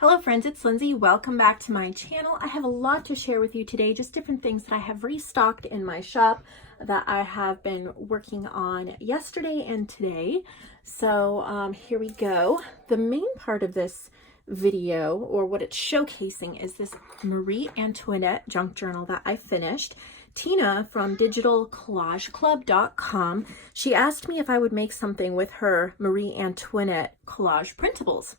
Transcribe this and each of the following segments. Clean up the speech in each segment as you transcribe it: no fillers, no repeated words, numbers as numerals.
Hello friends, it's Lindsay. Welcome back to my channel. I have a lot to share with you today, just different things that I have restocked in my shop that I have been working on yesterday and today. So here we go. The main part of this video, or what it's showcasing, is this Marie Antoinette junk journal that I finished. Tina from digitalcollageclub.com, she asked me if I would make something with her Marie Antoinette collage printables.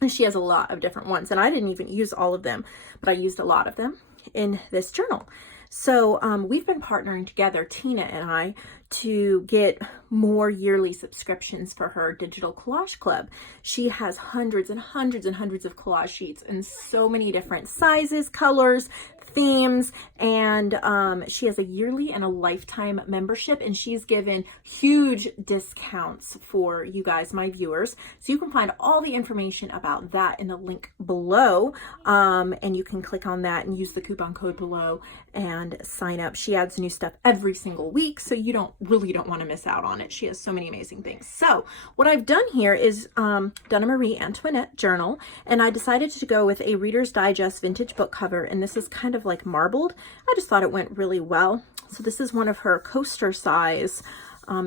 And she has a lot of different ones, and I didn't even use all of them, but I used a lot of them in this journal. So we've been partnering together, Tina and I, to get more yearly subscriptions for her Digital Collage Club. She has hundreds and hundreds and hundreds of collage sheets in so many different sizes, colors, themes, and she has a yearly and a lifetime membership, and she's given huge discounts for you guys, my viewers. So you can find all the information about that in the link below, and you can click on that and use the coupon code below and sign up. She adds new stuff every single week, so you really don't want to miss out on it. She has so many amazing things. So what I've done here is done a Marie Antoinette journal, and I decided to go with a Reader's Digest vintage book cover, and this is kind of like marbled. I just thought it went really well. So this is one of her coaster size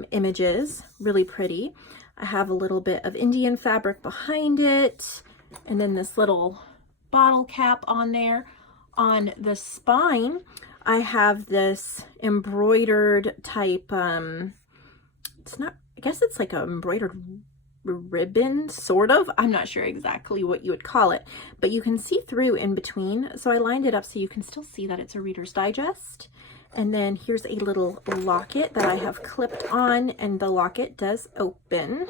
images, really pretty. I have a little bit of Indian fabric behind it, and then this little bottle cap on there. On the spine, I have this embroidered type, it's not, I guess it's like an embroidered ribbon, sort of. I'm not sure exactly what you would call it, but you can see through in between. So I lined it up so you can still see that it's a Reader's Digest. And then here's a little locket that I have clipped on, and the locket does open.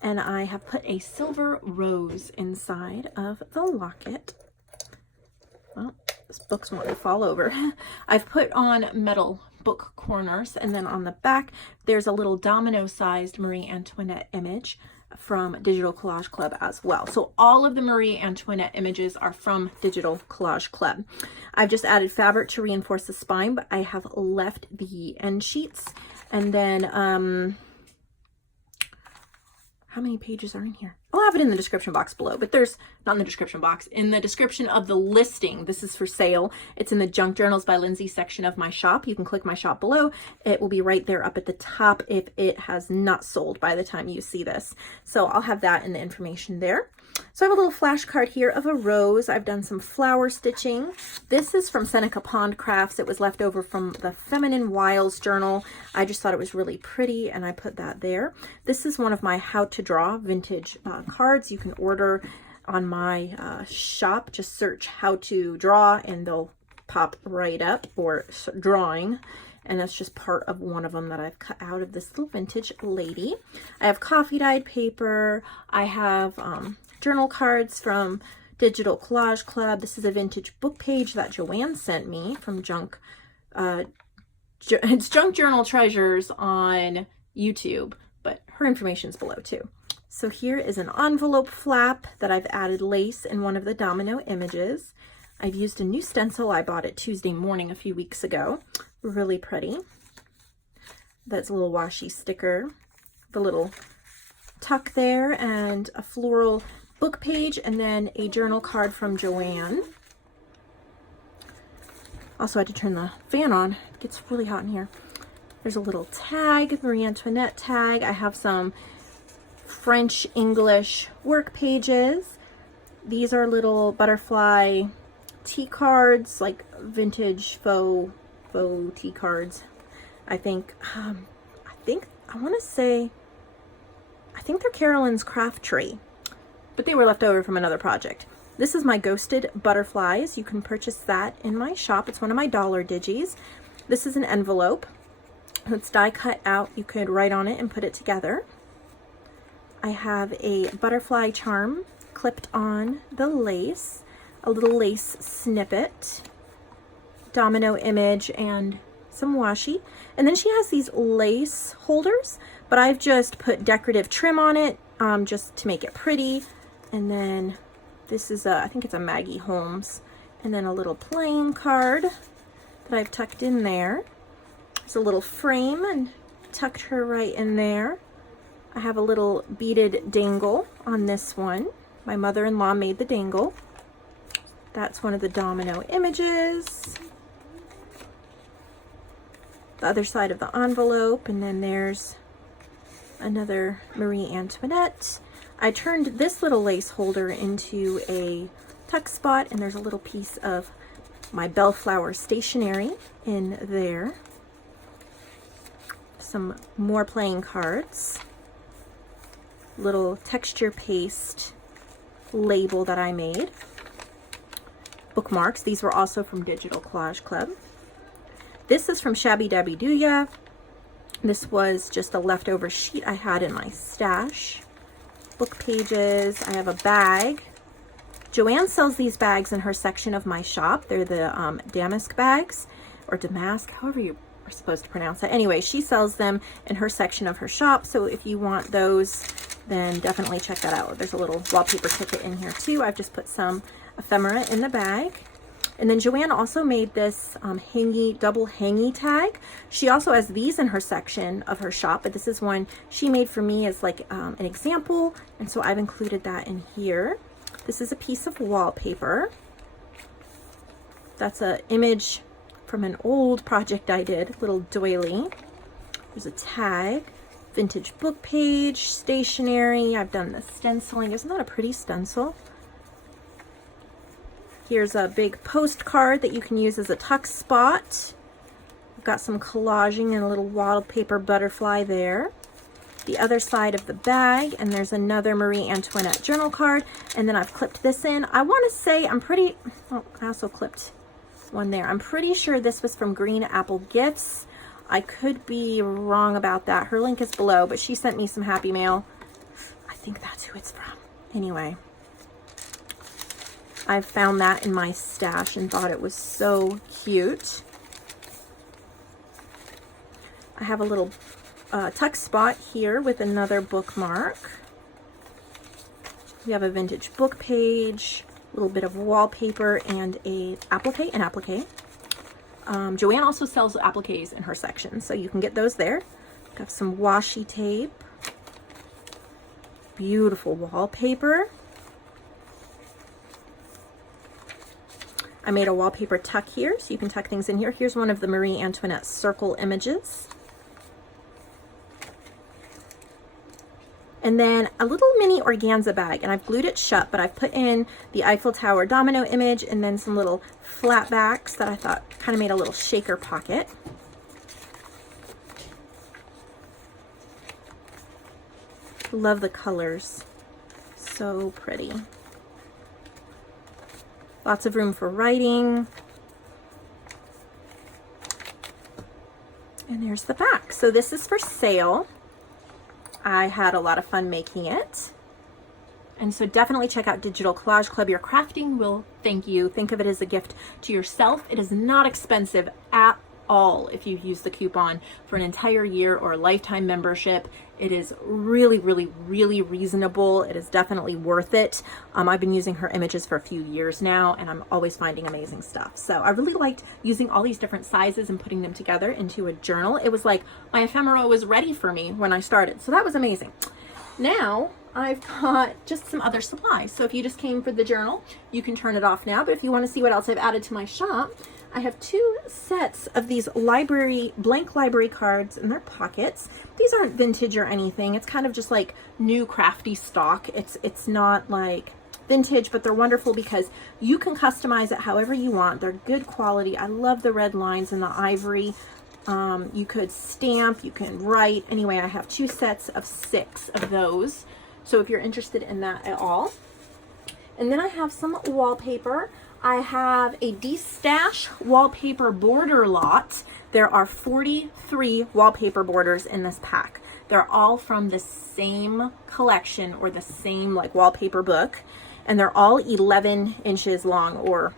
And I have put a silver rose inside of the locket. Well, this book's wanting to fall over. I've put on metal book corners, and then on the back there's a little domino-sized Marie Antoinette image from Digital Collage Club as well. So all of the Marie Antoinette images are from Digital Collage Club. I've just added fabric to reinforce the spine, but I have left the end sheets. And then how many pages are in here? I'll have it in the description box below, but there's not in the description box, in the description of the listing. This is for sale. It's in the Junk Journals by Lindsay section of my shop. You can click my shop below. It will be right there up at the top if it has not sold by the time you see this. So I'll have that in the information there. So I have a little flashcard here of a rose. I've done some flower stitching. This is from Seneca Pond Crafts. It was left over from the Feminine Wiles journal. I just thought it was really pretty, and I put that there. This is one of my how to draw vintage cards. You can order on my shop. Just search how to draw and they'll pop right up, or drawing. And that's just part of one of them that I've cut out of this little vintage lady. I have coffee dyed paper. I have journal cards from Digital Collage Club. This is a vintage book page that JoAnn sent me from Junk. It's Junk Journal Treasures on YouTube, but her information's below too. So here is an envelope flap that I've added lace in one of the domino images. I've used a new stencil. I bought it Tuesday morning a few weeks ago. Really pretty. That's a little washi sticker. The little tuck there, and a floral book page, and then a journal card from JoAnn. Also had to turn the fan on. It gets really hot in here. There's a little tag, Marie Antoinette tag. I have some French English work pages. These are little butterfly tea cards, like vintage faux tea cards. I think I think they're Carolyn's Craft Tree, but they were left over from another project. This is my ghosted butterflies. You can purchase that in my shop. It's one of my dollar digis. This is an envelope. It's die cut out. You could write on it and put it together. I have a butterfly charm clipped on the lace, a little lace snippet, domino image, and some washi. And then she has these lace holders, but I've just put decorative trim on it just to make it pretty. And then this is I think it's a Maggie Holmes, and then a little plain card that I've tucked in there. There's a little frame and tucked her right in there. I have a little beaded dangle on this one. My mother-in-law made the dangle. That's one of the domino images. The other side of the envelope, and then there's another Marie Antoinette. I turned this little lace holder into a tuck spot, and there's a little piece of my bellflower stationery in there. Some more playing cards. Little texture paste label that I made. Bookmarks. These were also from Digital Collage Club. This is from Shabby Dabby Doo Ya. This was just a leftover sheet I had in my stash. Book pages. I have a bag. JoAnn sells these bags in her section of my shop. They're the damask bags, or damask, however you are supposed to pronounce it. Anyway, she sells them in her section of her shop. So if you want those, then definitely check that out. There's a little wallpaper ticket in here too. I've just put some ephemera in the bag. And then JoAnn also made this double hangy tag. She also has these in her section of her shop, but this is one she made for me as like an example. And so I've included that in here. This is a piece of wallpaper. That's an image from an old project I did, little doily. There's a tag, vintage book page, stationery. I've done the stenciling. Isn't that a pretty stencil? Here's a big postcard that you can use as a tuck spot. I've got some collaging and a little wallpaper butterfly there. The other side of the bag, and there's another Marie Antoinette journal card, and then I've clipped this in. I want to say I also clipped one there. I'm pretty sure this was from Green Apple Gifts. I could be wrong about that. Her link is below, but she sent me some happy mail. I think that's who it's from. Anyway, I found that in my stash and thought it was so cute. I have a little tuck spot here with another bookmark. We have a vintage book page, a little bit of wallpaper, and an applique. JoAnn also sells appliques in her section, so you can get those there. Got some washi tape, beautiful wallpaper. I made a wallpaper tuck here, so you can tuck things in here. Here's one of the Marie Antoinette circle images. And then a little mini organza bag, and I've glued it shut, but I've put in the Eiffel Tower domino image and then some little flat backs that I thought kind of made a little shaker pocket. Love the colors. So pretty. Lots of room for writing. And there's the back. So this is for sale. I had a lot of fun making it. And so definitely check out Digital Collage Club. Your crafting will thank you. Think of it as a gift to yourself. It is not expensive at all if you use the coupon for an entire year or a lifetime membership. It is really, really, really reasonable. It is definitely worth it. I've been using her images for a few years now, and I'm always finding amazing stuff. So I really liked using all these different sizes and putting them together into a journal. It was like my ephemera was ready for me when I started. So that was amazing. Now I've got just some other supplies. So if you just came for the journal, you can turn it off now. But if you want to see what else I've added to my shop, I have 2 sets of these blank library cards in their pockets. These aren't vintage or anything. It's kind of just like new crafty stock. It's not like vintage, but they're wonderful because you can customize it however you want. They're good quality. I love the red lines and the ivory. You could stamp, you can write. Anyway, I have 2 sets of 6 of those. So if you're interested in that at all. And then I have some wallpaper. I have a de-stash wallpaper border lot. There are 43 wallpaper borders in this pack. They're all from the same collection or the same like wallpaper book. And they're all 11 inches long, or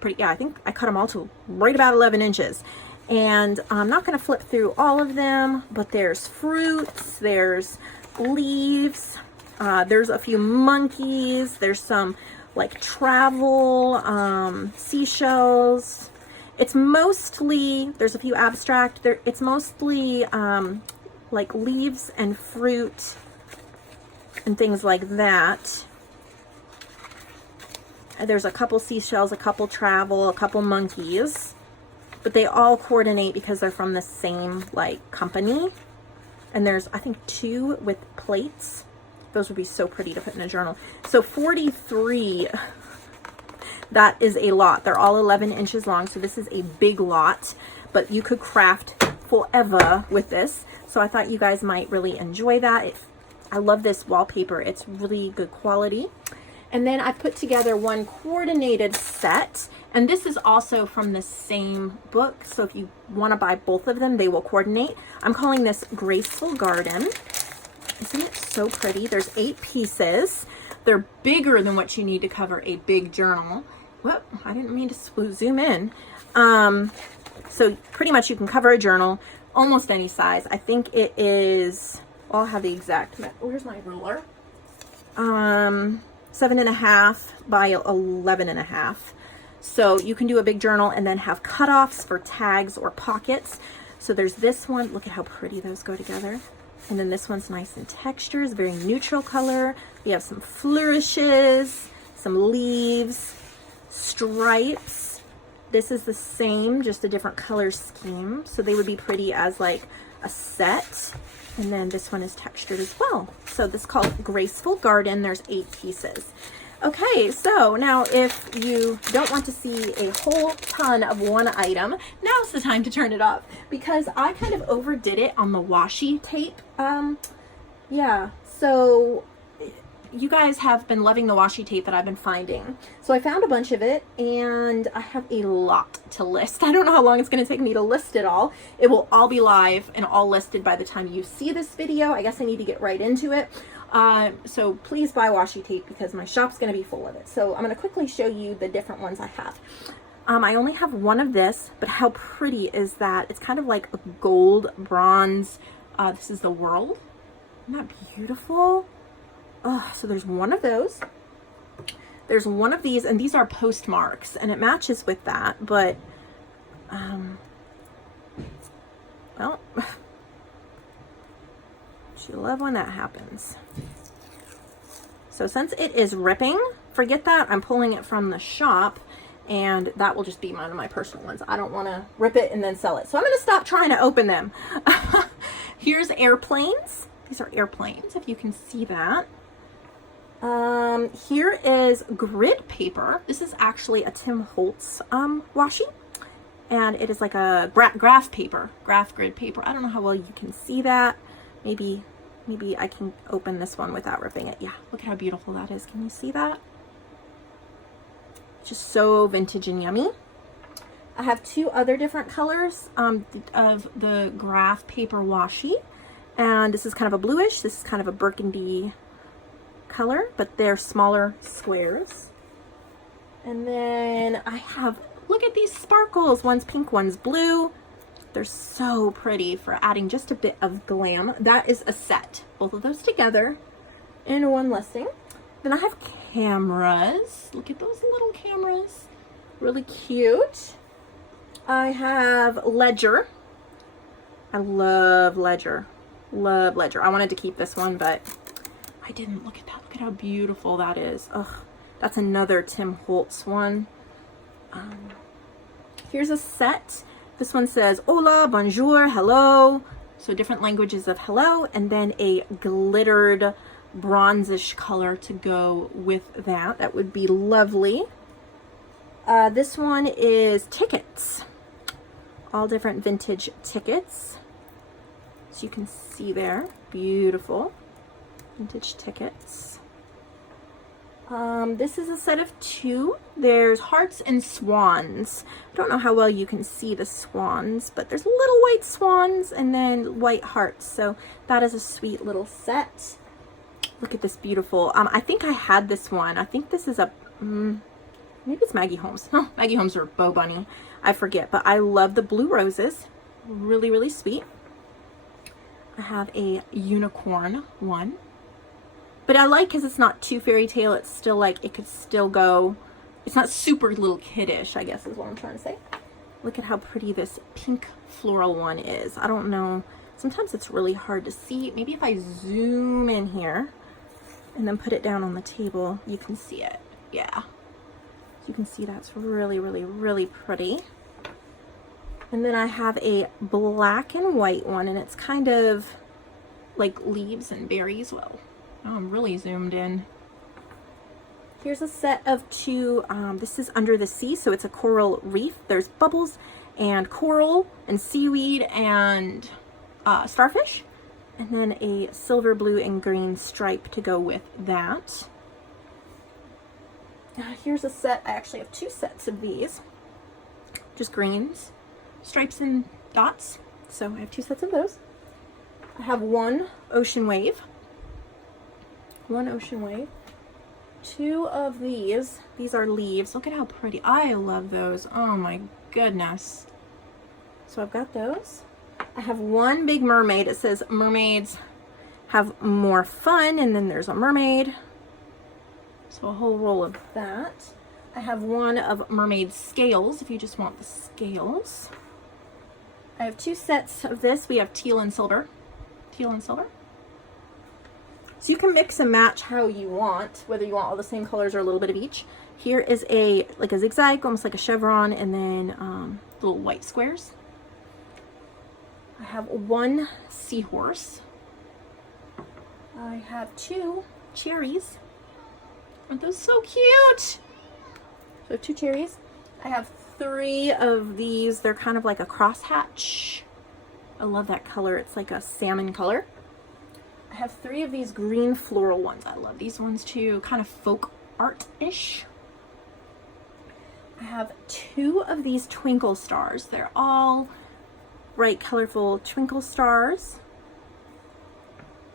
pretty, yeah, I think I cut them all to right about 11 inches. And I'm not going to flip through all of them, but there's fruits, there's leaves, there's a few monkeys, there's some like travel, seashells. It's mostly, there's a few abstract, it's mostly like leaves and fruit and things like that. There's a couple seashells, a couple travel, a couple monkeys, but they all coordinate because they're from the same like company. And there's, I think, 2 with plates. Those would be so pretty to put in a journal. So 43, that is a lot. They're all 11 inches long, so this is a big lot, but you could craft forever with this. So I thought you guys might really enjoy that. I love this wallpaper. It's really good quality. And then I put together one coordinated set, and this is also from the same book. So if you want to buy both of them, they will coordinate. I'm calling this Graceful Garden. Isn't it so pretty? There's 8 pieces. They're bigger than what you need to cover a big journal. Whoop, I didn't mean to zoom in. So pretty much you can cover a journal almost any size. I think it is, I'll have the exact, where's my ruler? 7.5 by 11.5. So you can do a big journal and then have cutoffs for tags or pockets. So there's this one. Look at how pretty those go together. And then this one's nice in textures, very neutral color. We have some flourishes, some leaves, stripes. This is the same, just a different color scheme. So they would be pretty as like a set. And then this one is textured as well. So this is called Graceful Garden. There's 8 pieces. Okay, so now if you don't want to see a whole ton of one item, now's the time to turn it up, because I kind of overdid it on the washi tape. Yeah, so you guys have been loving the washi tape that I've been finding. So I found a bunch of it, and I have a lot to list. I don't know how long it's going to take me to list it all. It will all be live and all listed by the time you see this video. I guess I need to get right into it. So please buy washi tape because my shop's going to be full of it. So I'm going to quickly show you the different ones I have. I only have one of this, but how pretty is that? It's kind of like a gold bronze. This is the world. Isn't that beautiful? Oh, so there's one of those. There's one of these, and these are postmarks, and it matches with that, but, well, you love when that happens. So since it is ripping, forget that. I'm pulling it from the shop, and that will just be one of my personal ones. I don't want to rip it and then sell it. So I'm going to stop trying to open them. Here's airplanes. These are airplanes, if you can see that. Here is grid paper. This is actually a Tim Holtz washi, and it is like a graph grid paper. I don't know how well you can see that. Maybe I can open this one without ripping it. Yeah, look at how beautiful that is. Can you see that? Just so vintage and yummy. I have 2 other different colors of the graph paper washi, and this is kind of a bluish. This is kind of a burgundy color, but they're smaller squares. And then I have, look at these sparkles. One's pink, one's blue. They're so pretty for adding just a bit of glam. That is a set. Both of those together in one listing. Then I have cameras. Look at those little cameras. Really cute. I have ledger. I love ledger. Love ledger. I wanted to keep this one, but I didn't. Look at that. Look at how beautiful that is. Ugh, that's another Tim Holtz one. Here's a set. This one says hola, bonjour, hello. So different languages of hello, and then a glittered bronzish color to go with that. That would be lovely. This one is tickets. All different vintage tickets. So you can see there, beautiful vintage tickets. This is a set of 2. There's hearts and swans. I don't know how well you can see the swans, but there's little white swans and then white hearts. So that is a sweet little set. Look at this beautiful. I think I had this one. I think this is a, maybe it's Maggie Holmes. No, Maggie Holmes or Bo Bunny. I forget, but I love the blue roses. Really, really sweet. I have a unicorn one. But I like because it's not too fairy tale. It's still like, it could still go, it's not super little kiddish, I guess is what I'm trying to say. Look at how pretty this pink floral one is. I don't know. Sometimes it's really hard to see. Maybe if I zoom in here and then put it down on the table, you can see it. Yeah. You can see that's really, really, really pretty. And then I have a black and white one, and it's kind of like leaves and berries. Well, I'm really zoomed in. Here's a set of two. This is Under the Sea, so it's a coral reef. There's bubbles and coral and seaweed and starfish. And then a silver, blue, and green stripe to go with that. Here's a set. I actually have two sets of these. Just greens, stripes, and dots. So I have two sets of those. I have one ocean wave. One ocean wave. Two of these. These are leaves. Look at how pretty. I love those. Oh my goodness. So I've got those. I have one big mermaid. It says mermaids have more fun, and then there's a mermaid. So a whole roll of that. I have one of mermaid scales, if you just want the scales. I have two sets of this. We have teal and silver. Teal and silver. So you can mix and match how you want, whether you want all the same colors or a little bit of each. Here is a like a zigzag, almost like a chevron, and then little white squares. I have one seahorse. I have two cherries. Aren't those so cute? So two cherries. I have three of these. They're kind of like a crosshatch. I love that color. It's like a salmon color. I have three of these green floral ones. I love these ones too. Kind of folk art-ish. I have two of these twinkle stars. They're all bright, colorful twinkle stars.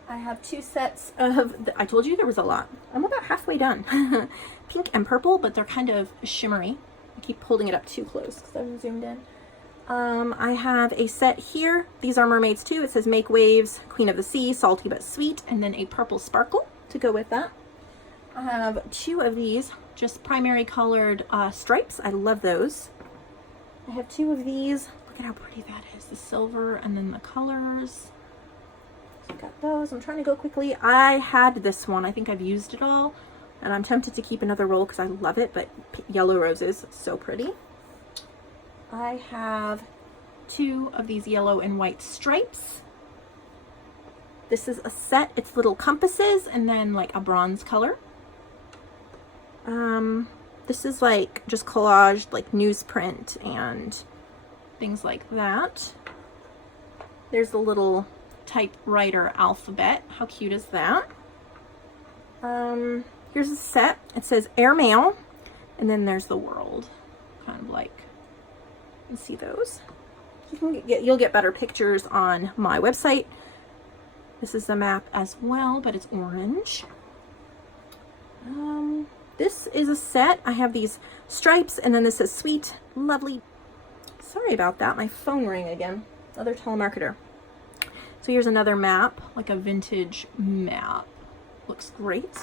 I have two sets of, I told you there was a lot. I'm about halfway done. Pink and purple, but they're kind of shimmery. I keep holding it up too close because I'm zoomed in. I have a set here. These are mermaids too. It says Make Waves, Queen of the Sea, Salty but Sweet, and then a purple sparkle to go with that. I have two of these, just primary colored stripes. I love those. I have two of these. Look at how pretty that is. The silver and then the colors. So I got those. I'm trying to go quickly. I had this one. I think I've used it all. And I'm tempted to keep another roll because I love it, but yellow roses, so pretty. I have two of these yellow and white stripes. This is a set. It's little compasses and then like a bronze color. This is like just collage, like newsprint and things like that. There's the little typewriter alphabet. How cute is that? Here's a set. It says Airmail, and then there's the world. Kind of like, you can see those. You'll get better pictures on my website. This is the map as well, but it's orange. This is a set. I have these stripes, and then this is Sweet, Lovely. Sorry about that. My phone rang again. Another telemarketer. So here's another map, like a vintage map. Looks great.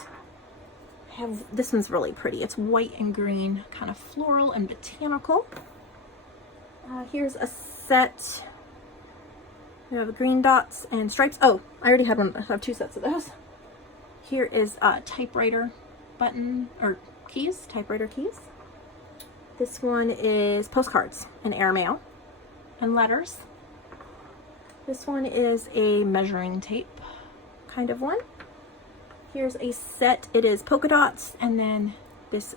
I have, this one's really pretty. It's white and green, kind of floral and botanical. Here's a set. We have green dots and stripes. Oh, I already had one. I have two sets of those. Here is a typewriter button or keys, typewriter keys. This one is postcards and airmail and letters. This one is a measuring tape kind of one. Here's a set. It is polka dots and then this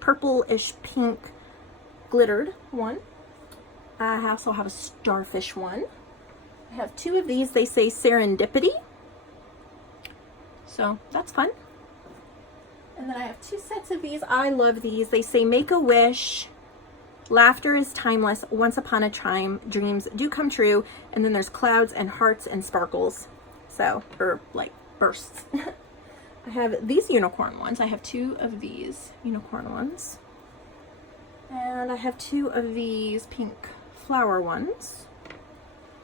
purple-ish pink glittered one. I also have a starfish one. I have two of these. They say Serendipity. So that's fun. And then I have two sets of these. I love these. They say Make a Wish, Laughter is Timeless, Once Upon a Time, Dreams Do Come True, and then there's clouds and hearts and sparkles. So, or like bursts. I have these unicorn ones. I have two of these unicorn ones. And I have two of these pink flower ones.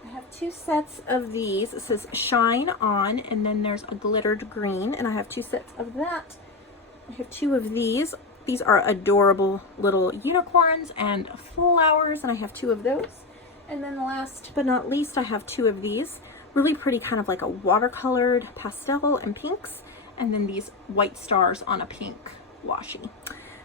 I have two sets of these. It says Shine On, and then there's a glittered green, and I have two sets of that. I have two of these. These are adorable little unicorns and flowers, and I have two of those. And then last but not least, I have two of these. Really pretty, kind of like a watercolored pastel and pinks, and then these white stars on a pink washi.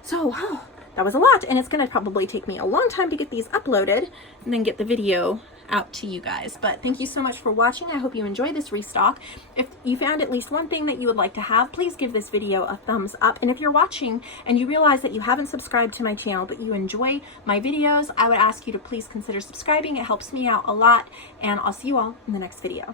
So, wow, that was a lot, and it's going to probably take me a long time to get these uploaded and then get the video out to you guys. But thank you so much for watching. I hope you enjoyed this restock. If you found at least one thing that you would like to have, please give this video a thumbs up. And if you're watching and you realize that you haven't subscribed to my channel but you enjoy my videos, I would ask you to please consider subscribing. It helps me out a lot, and I'll see you all in the next video.